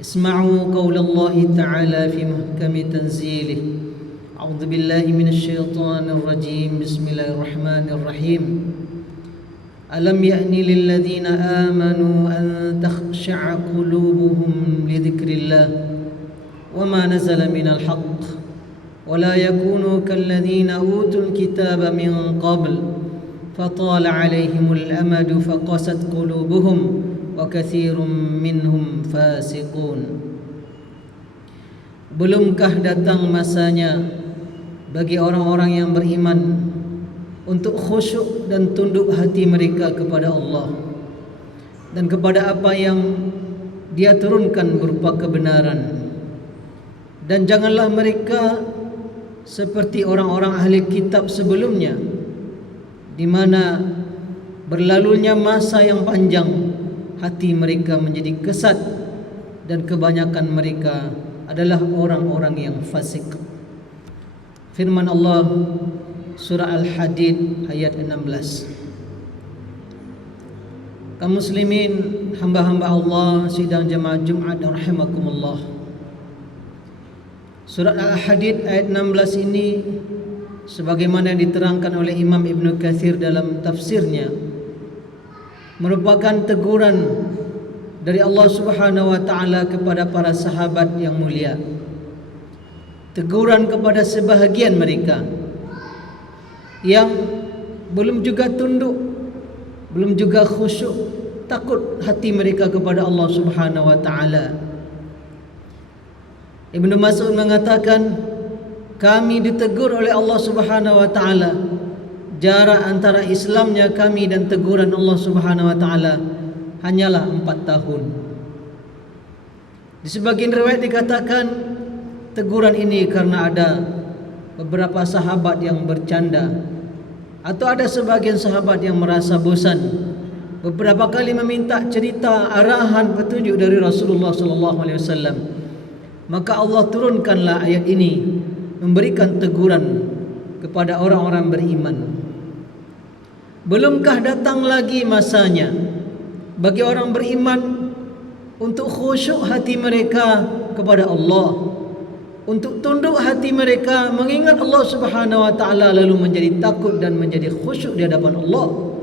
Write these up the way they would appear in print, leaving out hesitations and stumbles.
اسمعوا قول الله تعالى في محكم تنزيله. أعوذ بالله من الشيطان الرجيم. بسم الله الرحمن الرحيم. ألم يأن للذين آمنوا أن تخشع قلوبهم لذكر الله وما نزل من الحق ولا يكونوا كالذين أوتوا الكتاب من قبل فطال عليهم الأمد فقست قلوبهم وكثير منهم فاسقون. Belumkah datang masanya bagi orang-orang yang beriman untuk khusyuk dan tunduk hati mereka kepada Allah dan kepada apa yang Dia turunkan berupa kebenaran, dan janganlah mereka seperti orang-orang ahli kitab sebelumnya, di mana berlalunya masa yang panjang hati mereka menjadi kesat dan kebanyakan mereka adalah orang-orang yang fasik. Firman Allah surah Al-Hadid ayat 16. Kaum muslimin, hamba-hamba Allah sidang jemaah Jumat rahimakumullah. Surah Al-Hadid ayat 16 ini sebagaimana diterangkan oleh Imam Ibn Katsir dalam tafsirnya merupakan teguran dari Allah Subhanahu wa taala kepada para sahabat yang mulia. Teguran kepada sebahagian mereka yang belum juga tunduk, belum juga khusyuk, takut hati mereka kepada Allah Subhanahu wa taala. Ibnu Mas'ud mengatakan, kami ditegur oleh Allah Subhanahu wa taala. Jarak antara Islamnya kami dan teguran Allah Subhanahu wa taala hanyalah 4 tahun. Di sebagian riwayat dikatakan teguran ini karena ada beberapa sahabat yang bercanda, atau ada sebagian sahabat yang merasa bosan beberapa kali meminta cerita arahan petunjuk dari Rasulullah sallallahu alaihi wasallam. Maka Allah turunkanlah ayat ini memberikan teguran kepada orang-orang beriman. Belumkah datang lagi masanya bagi orang beriman untuk khusyuk hati mereka kepada Allah, untuk tunduk hati mereka mengingat Allah Subhanahu wa taala, lalu menjadi takut dan menjadi khusyuk di hadapan Allah,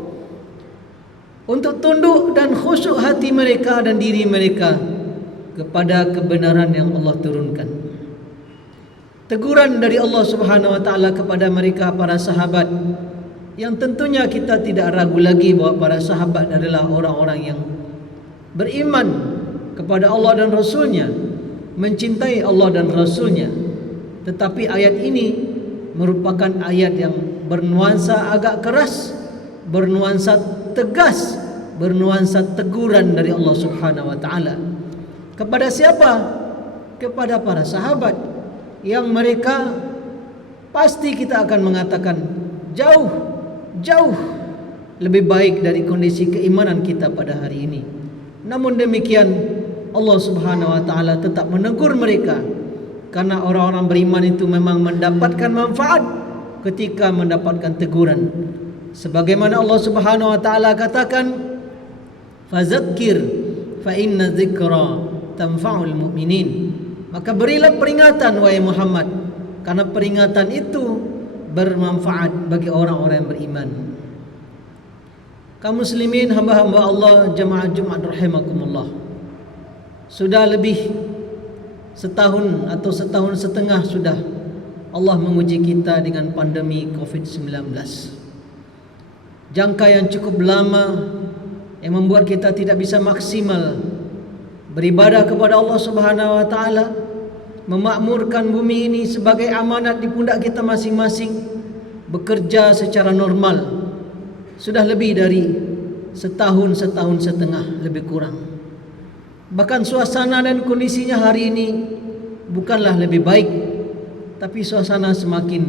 untuk tunduk dan khusyuk hati mereka dan diri mereka kepada kebenaran yang Allah turunkan. Teguran dari Allah Subhanahu wa taala kepada mereka para sahabat, yang tentunya kita tidak ragu lagi bahawa para sahabat adalah orang-orang yang beriman kepada Allah dan Rasulnya, mencintai Allah dan Rasulnya. Tetapi ayat ini merupakan ayat yang bernuansa agak keras, bernuansa tegas, bernuansa teguran dari Allah Subhanahu wa taala. Kepada siapa? Kepada para sahabat, yang mereka pasti kita akan mengatakan jauh lebih baik dari kondisi keimanan kita pada hari ini. Namun demikian Allah Subhanahu wa taala tetap menegur mereka, karena orang-orang beriman itu memang mendapatkan manfaat ketika mendapatkan teguran. Sebagaimana Allah Subhanahu wa taala katakan, "Fadzakir fa inna dzikra tanfa'ul mu'minin." Maka berilah peringatan wahai Muhammad, karena peringatan itu bermanfaat bagi orang-orang yang beriman. Kaum muslimin, hamba-hamba Allah jemaah Jumat rahimakumullah. Sudah lebih setahun atau setahun setengah sudah Allah menguji kita dengan pandemi COVID-19. Jangka yang cukup lama yang membuat kita tidak bisa maksimal beribadah kepada Allah Subhanahu wa taala, memakmurkan bumi ini sebagai amanat di pundak kita masing-masing, bekerja secara normal. Sudah lebih dari setahun setengah lebih kurang. Bahkan suasana dan kondisinya hari ini bukanlah lebih baik, tapi suasana semakin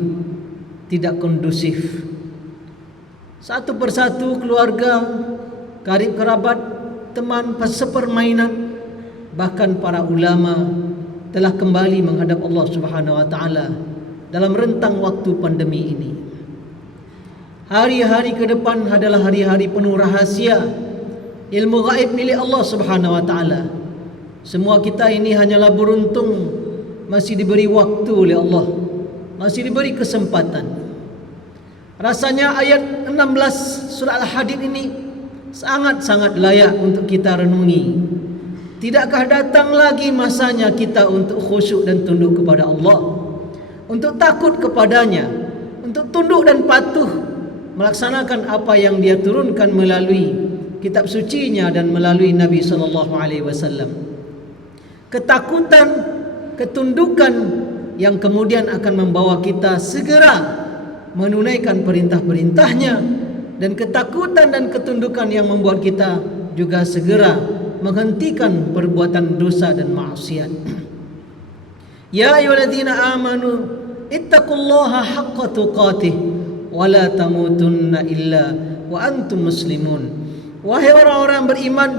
tidak kondusif. Satu persatu keluarga, karib kerabat, teman sepermainan, bahkan para ulama telah kembali menghadap Allah Subhanahu wa taala dalam rentang waktu pandemi ini. Hari-hari ke depan adalah hari-hari penuh rahasia, ilmu gaib milik Allah Subhanahu wa taala. Semua kita ini hanyalah beruntung masih diberi waktu oleh Allah, masih diberi kesempatan. Rasanya ayat 16 surah Al-Hadid ini sangat-sangat layak untuk kita renungi. Tidakkah datang lagi masanya kita untuk khusyuk dan tunduk kepada Allah, untuk takut kepadanya, untuk tunduk dan patuh melaksanakan apa yang Dia turunkan melalui kitab sucinya dan melalui Nabi SAW. Ketakutan, ketundukan yang kemudian akan membawa kita segera menunaikan perintah-perintahnya, dan ketakutan dan ketundukan yang membuat kita juga segera menghentikan perbuatan dosa dan maksiat. Ya ayyuhalladzina amanu ittaqullaha haqqa tuqatih wa la tamutunna illa wa antum muslimun. Wahai orang-orang beriman,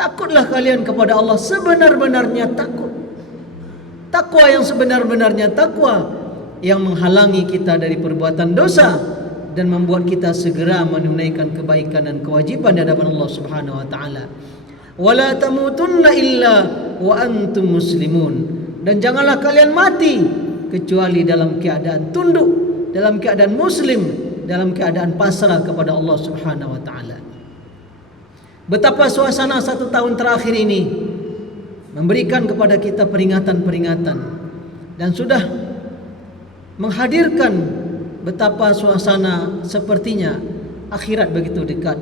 takutlah kalian kepada Allah sebenar-benarnya takut. Takwa yang sebenar-benarnya takwa, yang menghalangi kita dari perbuatan dosa dan membuat kita segera menunaikan kebaikan dan kewajiban di hadapan Allah Subhanahu wa taala. Wala tamutunna illa wa antum muslimun. Dan janganlah kalian mati kecuali dalam keadaan tunduk, dalam keadaan muslim, dalam keadaan pasrah kepada Allah Subhanahu wa taala. Betapa suasana 1 tahun terakhir ini memberikan kepada kita peringatan-peringatan, dan sudah menghadirkan betapa suasana sepertinya akhirat begitu dekat.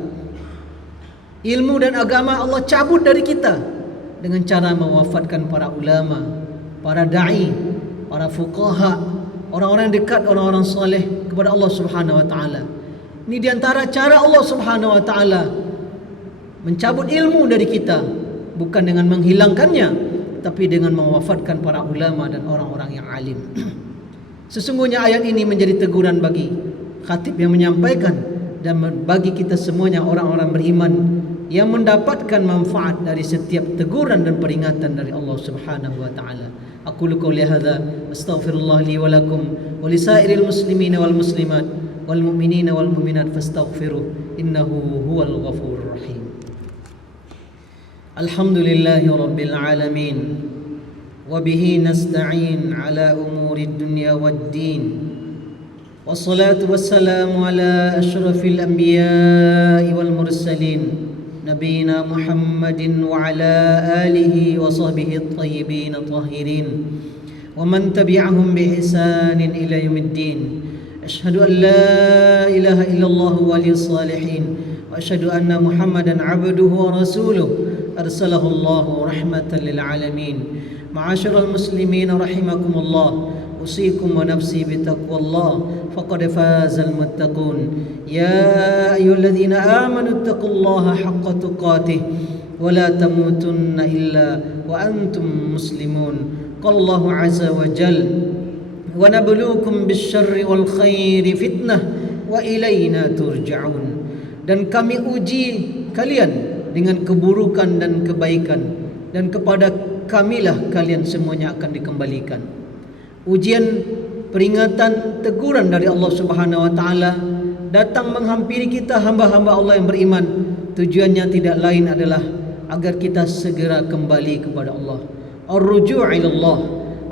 Ilmu dan agama Allah cabut dari kita dengan cara mewafatkan para ulama, para da'i, para fuqaha, orang-orang dekat, orang-orang soleh kepada Allah Subhanahu wa taala. Ini diantara cara Allah Subhanahu wa taala mencabut ilmu dari kita, bukan dengan menghilangkannya, tapi dengan mewafatkan para ulama dan orang-orang yang alim. Sesungguhnya ayat ini menjadi teguran bagi khatib yang menyampaikan, dan bagi kita semuanya orang-orang beriman yang mendapatkan manfaat dari setiap teguran dan peringatan dari Allah Subhanahu wa taala. Aqulu qouli hadza astaghfirullah li wa lakum wa lisairil muslimina wal muslimat wal mu'minina wal mu'minat fastaghfiruh innahu huwal ghafurur rahim. Alhamdulillahi rabbil alamin wa bihi nasta'in ala umuri dunya waddin. Wassalatu wassalamu ala asyrafil anbiya'i wal mursalin nabiyina Muhammadin wa ala alihi wa sahbihi at-tayyibin at-tahirin wa man tabi'ahum bi ihsanin ila yaumiddin. Asyhadu an la ilaha illallah waliyus salihin wa asyhadu anna Muhammadan 'abduhu wa rasuluh arsalahu Allahu rahmatan lil alamin. Ma'asyiral muslimin rahimakumullah, usikum wa nafsi bitaqwallah faqad fazal muttaqun. Ya ayyuhalladzina amanu taqullaha haqqa tuqatih wa la tamutunna illa wa antum muslimun. Qala Allahu azza wa jalla wa nabluukum bisyarri wal khairi fitnah wa ilaina turja'un. Dan kami uji kalian dengan keburukan dan kebaikan, dan kepada kamilah kalian semuanya akan dikembalikan. Ujian, peringatan, teguran dari Allah Subhanahu wa taala datang menghampiri kita hamba-hamba Allah yang beriman. Tujuannya tidak lain adalah agar kita segera kembali kepada Allah. Ar-ruju' ila Allah,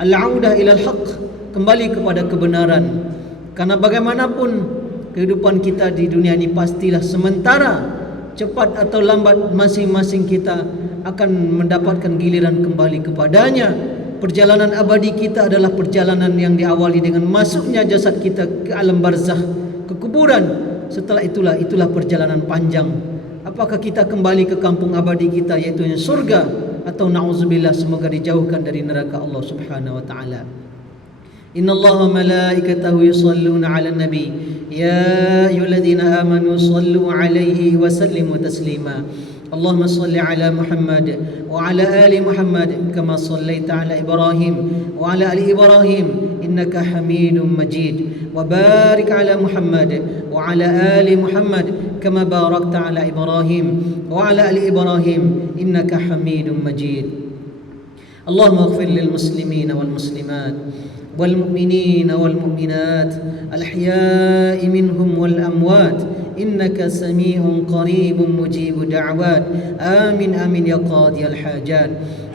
al-'audah ila al-haq, kembali kepada kebenaran. Karena bagaimanapun kehidupan kita di dunia ini pastilah sementara. Cepat atau lambat masing-masing kita akan mendapatkan giliran kembali kepadanya. Perjalanan abadi kita adalah perjalanan yang diawali dengan masuknya jasad kita ke alam barzakh, ke kuburan. Setelah itulah perjalanan panjang. Apakah kita kembali ke kampung abadi kita, yaitu surga, atau na'udzubillah, semoga dijauhkan dari neraka Allah Subhanahu wa taala. Innallaha wa malaikatahu yusalluna 'alan nabi ya ayyuhalladzina amanu sallu 'alaihi wa sallimu taslima. Allahumma salli 'ala Muhammad wa 'ala ali Muhammad kama sallaita 'ala Ibrahim wa 'ala ali Ibrahim innaka Hamidum Majid. Wa barik 'ala Muhammad wa 'ala ali Muhammad kama barakta 'ala Ibrahim wa 'ala ali Ibrahim innaka Hamidum Majid. Allahumma ighfir lil muslimina wal muslimat والمؤمنين والمؤمنات الأحياء منهم والأموات إنك سميع قريب مجيب دعوات. آمين آمين يا قاضي الحاجات.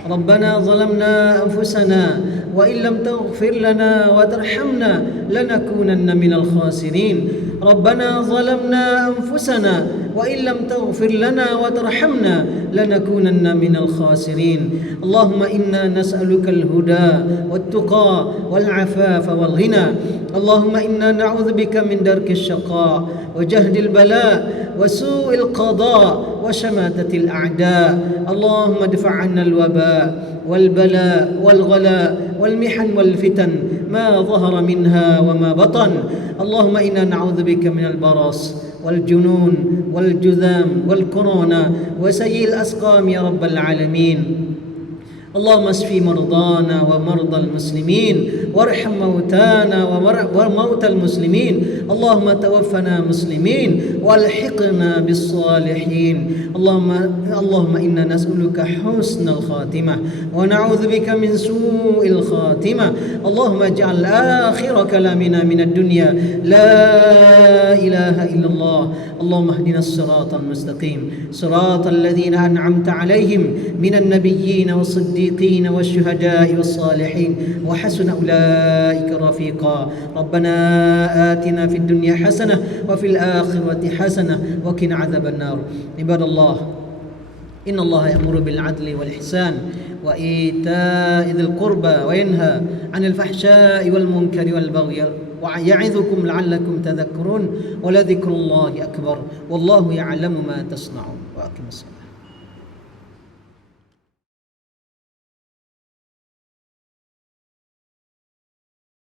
ربنا ظلمنا أنفسنا وإن لم تغفر لنا وترحمنا لنكونن من الخاسرين. ربنا ظلمنا أنفسنا وإن لم تغفر لنا وترحمنا لنكونن من الخاسرين. اللهم إنا نسألك الهدى والتقى والعفاف والغنى. اللهم إنا نعوذ بك من درك الشقاء وجهد البلاء وسوء القضاء وشماتة الأعداء. اللهم ادفع عنا الوباء والبلاء والغلاء والمحن والفتن ما ظهر منها وما بطن. اللهم إنا نعوذ بك من البرص والجنون والجذام والكورونا وسيء الأسقام يا رب العالمين. اللهم اشف مرضانا ومرضى المسلمين وارحم موتانا وموتى المسلمين. اللهم توفنا مسلمين والحقنا بالصالحين. اللهم إنا نسألك حسن الخاتمة ونعوذ بك من سوء الخاتمة. اللهم اجعل آخر كلامنا من الدنيا لا إله إلا الله. اللهم اهدنا الصراط المستقيم صراط الذين أنعمت عليهم من النبيين والصديقين والشهداء والصالحين وحسن أولئك رفيقا. ربنا آتنا في الدنيا حسنة وفي الآخرة حسنة وقنا عذاب النار. عباد الله، إن الله يأمر بالعدل والإحسان وإيتاء ذي القربى وينهى عن الفحشاء والمنكر والبغي ويعظكم لعلكم تذكرون. ولذكر الله أكبر والله يعلم ما تصنعون. وأقم الصلاة.